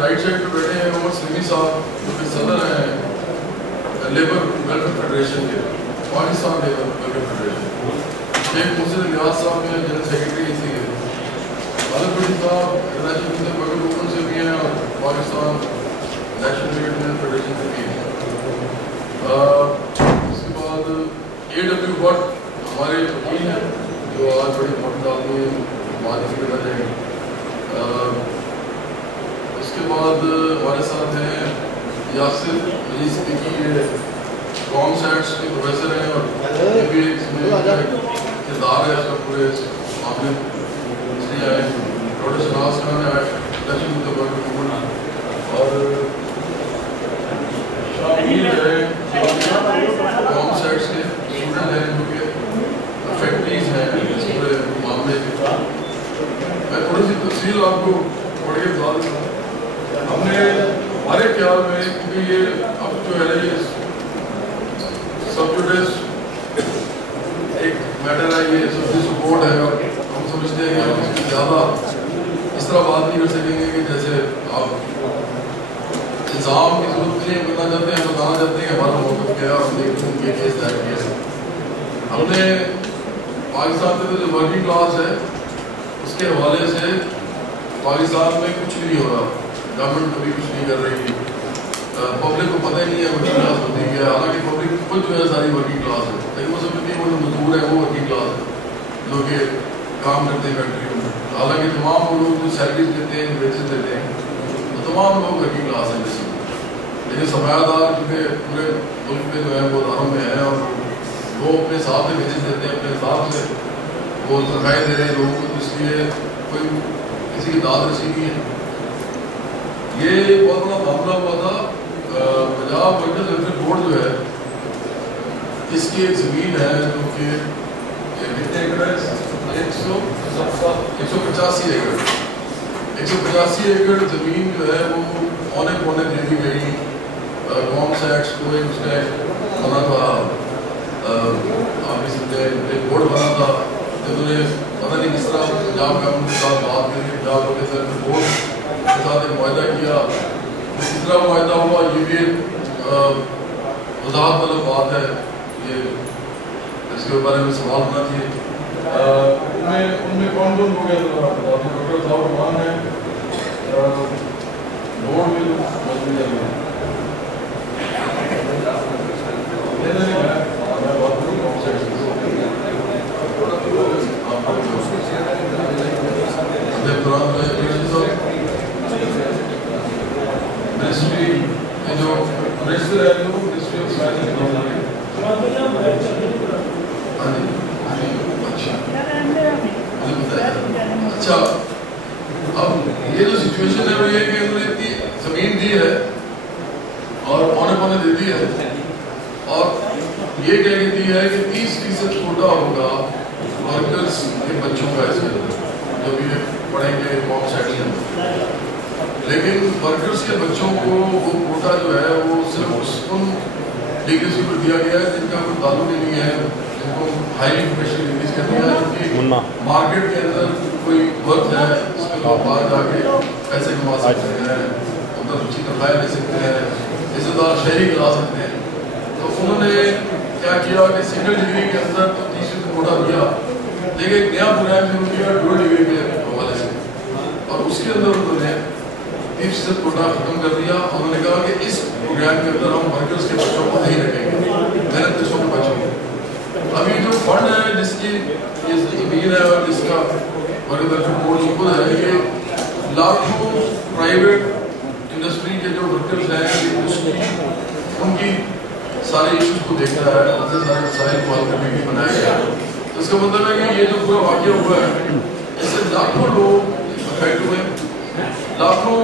Right side پہ بیٹھے ہیں عمر سلمی صاحب جو کہ صدر ہیں لیبر ویلفیئر فیڈریشن کے، پاکستان لیبر ویلفیئر فیڈریشن۔ ایک محسن نیاز صاحب ہیں جنرل سیکرٹری اسی کے، خالد بڑی صاحب انٹرنیشنل ورکر موومنٹ سے بھی ہیں اور پاکستان نیشنل یونین فیڈریشن سے بھی ہیں۔ اس کے بعد AW بٹ ہمارے وکیل ہیں جو آج بڑے امپورٹنٹ آدمی ہیں، بات اس میں رہ جائیں گے۔ اس کے بعد ہمارے ساتھ ہیں یاسر علی صدیقی، یہ کام سائنس کے پروفیسر ہیں اور یہ بھی ایک کردار ہے اس کا پورے معاملے اس لیے آئے۔ ڈاکٹر شناز خان ہے الیکشن ود ورکر موومنٹ، اور شامل ہے کام سائنس کے اسٹوڈنٹ ہیں جو کہ فیکٹریز ہیں اس پورے معاملے کے۔ میں تھوڑی سی تفصیل آپ کو پڑھ کے بتا دیتا ہوں۔ ہم نے ہمارے خیال میں کیونکہ یہ اب جو ہے یہ سب جوڈیس ایک میٹر ہے، یہ سب سے سپورٹ ہے، اور ہم سمجھتے ہیں کہ ہم اس میں زیادہ اس طرح بات نہیں کر سکیں گے کہ جیسے آپ الزام کی ضرورت نہیں کرنا چاہتے ہیں، بتانا چاہتے ہیں کہ ہمارا موقف کیا ہے اور ہم نے ان کے کیس دائر کیے ہیں۔ ہم نے پاکستان میں جو ورکنگ کلاس ہے اس کے حوالے سے پاکستان میں کچھ نہیں ہو رہا، گورنمنٹ کبھی کچھ نہیں کر رہی، پبلک کو پتہ ہی نہیں ہے ورکنگ کلاس ہوتی ہے، حالانکہ پبلک خود جو ہے ساری ورکنگ کلاس ہے، لیکن وہ سمجھتی ہے وہ جو مزدور ہے وہ ورکنگ کلاس ہے جو کہ کام کرتے ہیں فیکٹریوں میں، حالانکہ تمام وہ لوگ جو سیلریز دیتے ہیں، ویجز دیتے ہیں، تو تمام لوگ ورکنگ کلاس ہیں جیسے، لیکن سرمایہ دار کیونکہ پورے ملک میں جو ہے وہ اداروں میں ہیں اور وہ اپنے حساب سے ویجز دیتے ہیں، اپنے حساب سے وہ تنخواہیں دے رہے ہیں لوگوں کو، اس لیے کوئی کسی کی داد رسی نہیں ہے۔ یہ بہت بڑا معاملہ ہوا تھا، پنجاب ورکرز ویلفیئر بورڈ جو ہے اس کی ایک زمین ہے جو کہ کتنے ایکڑ ہے، 185 ایکڑ، 185 ایکڑ زمین جو ہے وہ اونے پونے دے دی گئی قوم سیکس کو۔ ایک اس کا بنا تھا، آپ بھی سمجھے ایک بورڈ بنا تھا، جنہوں نے پتہ نہیں کس طرح پنجاب گورنمنٹ کے ساتھ بات کری، پنجاب ورکرز ویلفیئر بورڈ کے ساتھ ایک معاہدہ کیا، کس طرح معاہدہ ہوا یہ بھی ایک وضاحت طلب بات ہے، یہ اس کے بارے میں سوال ہونا چاہیے۔ ان میں کون کون ہو گیا ڈاکٹر ضیاء الرحمان ہے، بورڈ میں موجود ہے، اچھا اب یہ جو سچویشن ہے وہ یہ ہے کہ انہوں نے اتنی زمین دی ہے اور پونے پونے دے دی ہے، اور یہ کہہ کے دی ہے کہ 30% کوٹا ہوگا ورکرز کے بچوں کا اس کے اندر جو بھی پڑھیں گے قوم سیٹل، لیکن ورکرز کے بچوں کو وہ کوٹا جو ہے وہ صرف ان ڈگریز کے اوپر دیا گیا ہے جن کا کوئی تعلق ہی نہیں ہے، جن کو ہائیلی پروفیشنل ڈگریز کہتے ہیں، جن کی مارکیٹ کے اندر کوئی ورک ہے اس میں لوگ باہر جا کے پیسے کما سکتے ہیں، ادھر اچھی تنخواہیں لے سکتے ہیں، عزت دار شہری کلا سکتے ہیں۔ تو انہوں نے کیا کیا کہ سنگل ڈگری کے اندر تو 30% کوٹا دیا، لیکن ایک نیا پروگرام شروع کیا ڈبل ڈگری کے حوالے سے، اور اس کے اندر انہوں نے 30% کوٹا ختم کر دیا۔ انہوں نے کہا کہ اس پروگرام کے اندر ہم ورکرز کے بچوں کو نہیں رکھیں گے، محنت کشوں کے بچوں کو۔ ابھی جو فنڈ ہے جس کی یہ زمین ہے اور جس کا ورکر ویلفیئر بورڈ خود ہے، یہ لاکھوں پرائیویٹ انڈسٹری کے جو ورکرز ہیں ان کی سارے ایشوز کو دیکھ رہا ہے، ان سے سارے مسائل کو حل کرنے کے لیے بنایا گیا ہے۔ اس کا مطلب ہے کہ یہ جو پورا واقعہ ہوا ہے اس سے لاکھوں لوگ افیکٹ ہوئے، لاکھوں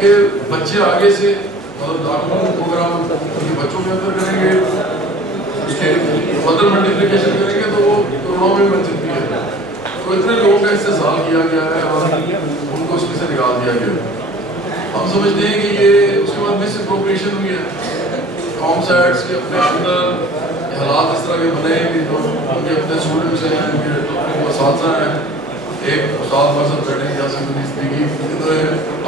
کے بچے آگے سے مطلب لاکھوں پروگرام ان کے بچوں کے اندر کریں گے، اس کے فردر ملٹیپلیکیشن کریں گے تو وہ کروڑوں میں بن سکتی ہے۔ تو اتنے لوگوں کا استحصال کیا گیا ہے اور ان کو اس میں سے نکال دیا گیا ہے۔ ہم سمجھتے ہیں کہ یہ اس کے بعد مس اپروپریشن ہوئی ہے، قوم سیٹس کے اپنے اندر حالات اس طرح کے بنے ہیں کہ جو ان کے اپنے اسٹوڈنٹس ہیں، ان کے اساتذہ ہیں، ایک استاد فرصت بیٹھے یا صدیقی انہوں نے